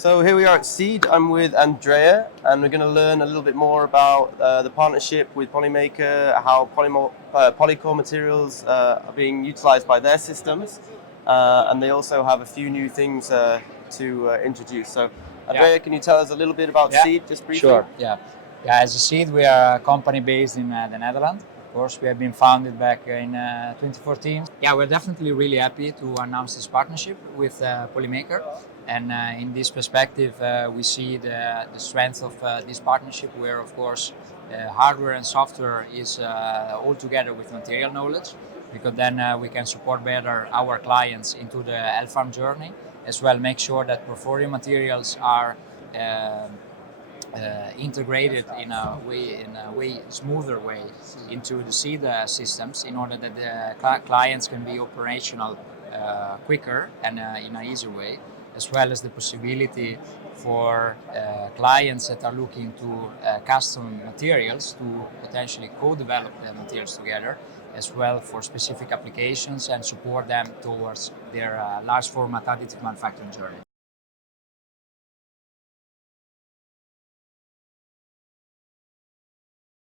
So here we are at CEAD. I'm with Andrea, and we're going to learn a little bit more about the partnership with Polymaker, how PolyCore materials are being utilized by their systems, and they also have a few new things to introduce. So Andrea, can you tell us a little bit about CEAD, just briefly? Sure, as a CEAD, we are a company based in the Netherlands. Of course, we have been founded back in 2014. We're definitely really happy to announce this partnership with Polymaker. And in this perspective, we see the strength of this partnership, where, of course, hardware and software is all together with material knowledge, because then we can support better our clients into the LFAM journey, as well make sure that portfolio materials are integrated in a way smoother way into the CEAD systems, in order that the clients can be operational quicker and in an easier way, as well as the possibility for clients that are looking to custom materials to potentially co-develop the materials together, as well for specific applications, and support them towards their large format additive manufacturing journey.